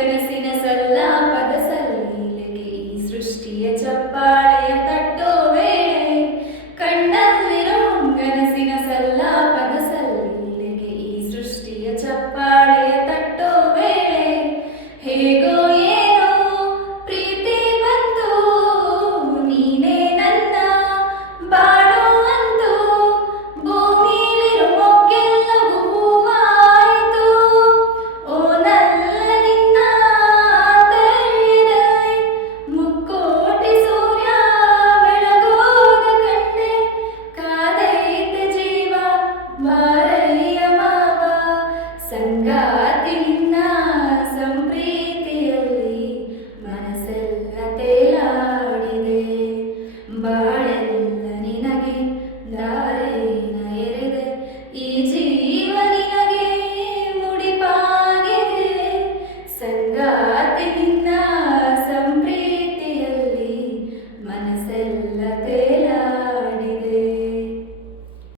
ಕನಸಿನ ಸಲ್ಲಾಪದ ಸಲ್ಲೀಲೆಗೆ ಈ ಸೃಷ್ಟಿಯ ಚಪ್ಪಾಳೆಯ ತಟ್ಟೋ ವೇಳೆ ಕಣ್ಣಲ್ಲಿರೋ ಕನಸಿನ ಸಲ್ಲಾಪದ ಸಲ್ಲೀಲೆಗೆ ಈ ಸೃಷ್ಟಿಯ ಚಪ್ಪಾಳೆಯ ತಟ್ಟೋ ವೇಳೆ ಹೇಗೋ ಏನೋ ಪ್ರೀತಿ ಬಂತು ನೀನೇ ನನ್ನ ಬಾಳು ಅಂತು ಭೂಮಿಲಿರೋ ಮೊಗ್ಗೆಲ್ಲವೂ ಹೂವಾಯಿತು ಓ ನನ್ನ ನಿನ್ನ ಆಂತರ್ಯದಲ್ಲಿ ಮುಕ್ಕೋಟಿ ಸೂರ್ಯ ಬೆಳಗೋದ ಕಂಡೆ ಕಾದೈತೆ ಜೀವ ಬಾರಯ್ಯ ಮಾವ ಸಂಗಾತಿ ನಿನ್ನ ಸಂಪ್ರೀತಿಯಲ್ಲಿ ಮನಸ್ಸೆಲ್ಲ ತೇಲಾಡಿದೆ ಬಾಳೆಲ್ಲ ನಿನಗೆ ದಾರೇನ ಎರೆದೆ ಈ ಜೀವ ನಿನಗೆ ಮುಡಿಪಾಗಿದೆ ಸಂಗಾತಿ ನಿನ್ನ